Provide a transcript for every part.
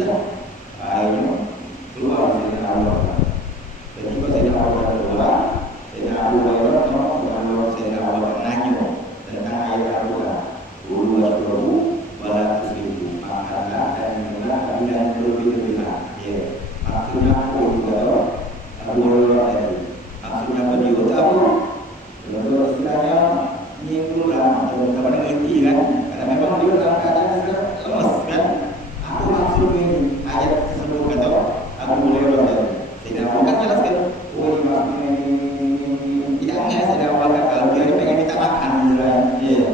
sudah akhirnya keluar dari Abu Bakar. Ketika Sayyidina Abu Bakar keluar, Sayyidina Abu Bakar kalau Sayyidina Abu Bakar nanya tentang ayat Al-Quran, "Qul washrabu wa la tusrifu." Makanlah dan minumlah tapi jangan berlebih-lebihan. Ya, maksudnya apa juga Abu Hurairah tadi. Maksudnya beliau itu apa? Beliau istilahnya nyinggung lah atau kapan ngerti kan? Karena memang beliau dalam keadaan sudah lemas kan. Aku maksudnya ayat tersebut kata Abu Hurairah tadi. Sehingga aku kan jelaskan, oh ini tidak hanya saya awalkan kalau dia pengen minta makan, ya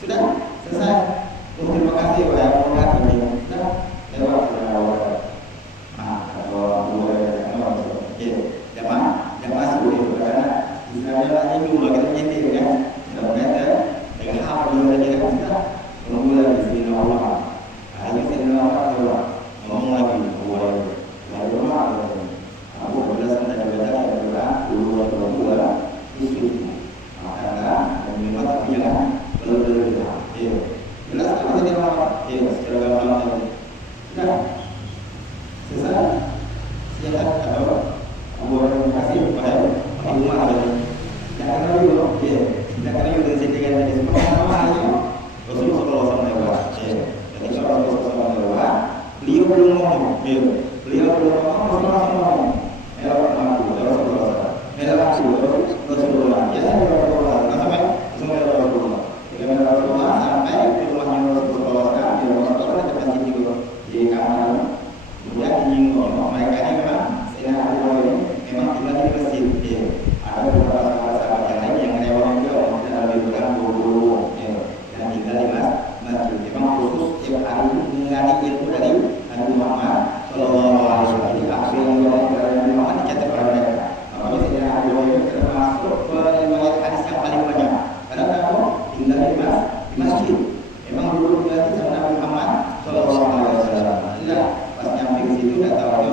sudah selesai. Oh, terima kasih ya Abu Hurairah sudah lewat awal. Kalau Abu Hurairah yang masuk, ya jangan masuk itu karena istilahnya lagi dulu kita nyetir kan, sudah benar dengan hal yang kita kita menunggu lagi sini Allah. Hanya sini Allah ngomong lagi Abu Hurairah. Lalu aku berjelasan tadi baca adalah dua isu makanan dan minuman tapi jangan berlebihan. Ya, jelas apa tadi apa? Ya, secara gampang tadi. Sudah selesai. Silakan atau Abu Hurairah kasih kepada rumah tadi. Jangan dulu, ya. Jangan dulu dari sini kan tadi semua sama aja. Rasulullah SAW. Ya, ketika Rasulullah SAW, beliau belum ngomong. Ya, beliau belum ngomong, Rasulullah ngomong. Rasulullah. Ya, Rasulullah. Sampai Rasulullah. Dengan Rasulullah sampai ke rumahnya Rasulullah di Rasulullah ada masjid juga di kamar. Kemudian menyinggung mereka ini memang Sayyidina Abu Hurairah ini memang tinggal di masjid. Ya. Ada beberapa sahabat yang lain yang lewat juga dan lebih kurang 20 ya. Dan tinggal di masjid. Memang khusus tiap hari mengenai ilmu dari Nabi Muhammad Sallallahu Alaihi Wasallam. Apa yang Muhammad dicatat oleh mereka. Makanya Sayyidina Abu Hurairah termasuk periwayat hadis yang paling banyak. Karena kamu tinggal di masjid. Memang dulu tinggal di sana Nabi Muhammad Sallallahu Alaihi Wasallam. Tidak pas nyampe ke situ dah tahu ada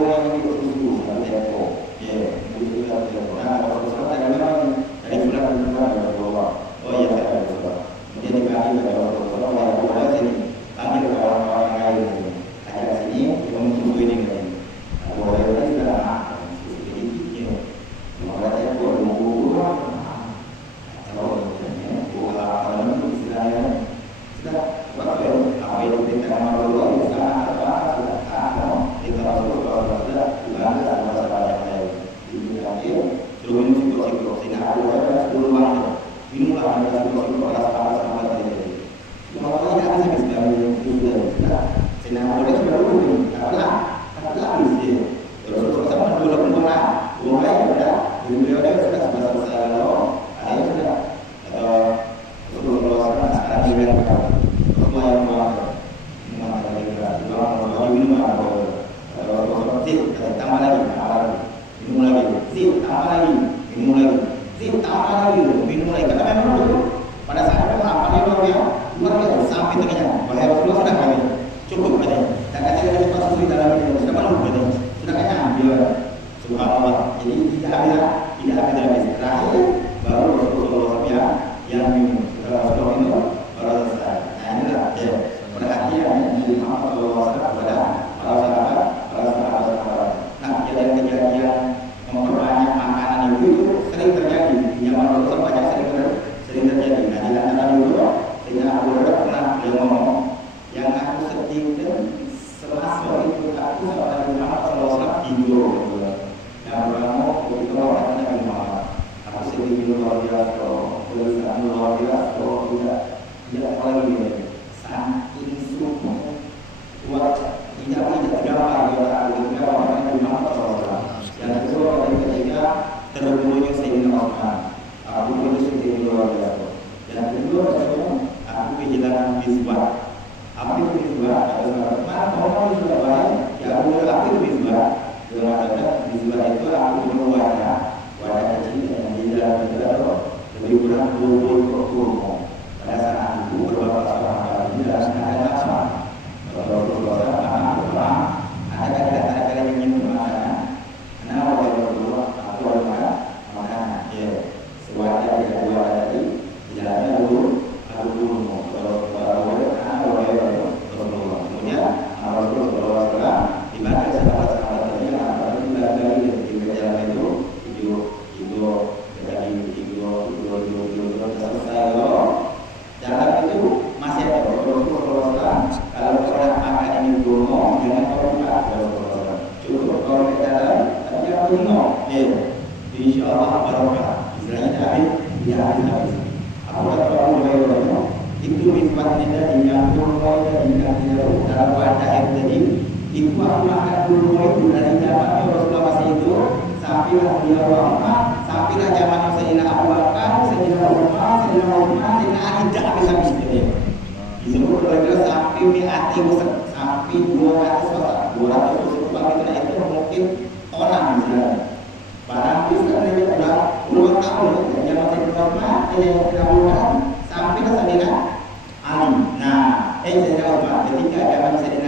orang yang ikut susu atau tempo. Ya, itu sudah tempo. Nah, Rasulullah tadi memang dari surat kedua Rasulullah. Oh iya saya Rasulullah. Kemudian dibagi kepada Rasulullah. Kalau ada sini panggil ke orang-orang lain. Ajak sini, kita menunggu ini kan. Abu Hurairah sudah lama. Sedikit. Maka saya pun menunggu. Kalau istilahnya sudah apa yang kita nama dulu Islam apa sudah tahu kita Rasulullah sudah dibahas sama sahabat yang lain ini terakhir suruh minum siklo sehingga Abu Hurairah dulu banget minumlah anda siklo para sahabat tadi kalau tidak ada habis dari sudah sehingga Abu Hurairah sudah dulu tapi habis ya Rasulullah sama dulu mulai sudah beliau sudah selesai lalu akhirnya sudah atau Rasulullah sekarang ini yang Rasulullah yang minum tambah lagi, minum lagi, karena memang dulu pada saat itu apa luar biasa sampai terkenyang. Wahai Rasulullah sudah kami cukup aja. Dan tengok, insya Allah barokah. Istilahnya habis, dia habis. Apa kata orang lain? Itu nikmat tidak dinyambung dan dinyambung dalam wadah yang tadi. Itu aku makan dulu itu dari zamannya Rasulullah masih hidup, sampailah beliau wafat, sampailah zaman Sayyidina Abu Bakar, Sayyidina Umar, Sayyidina Ali tidak habis-habis dia. Disebut kira-kira sampai mi'ati musak, sampai 200 kita itu mungkin orang misalnya. Barang bisa dia sudah puluhan tahun, zaman Sayyidina Umar, Sayyidina Abu Bakar, sampai Sayyidina Ali. Nah, Sayyidina Umar ketika zaman Sayyidina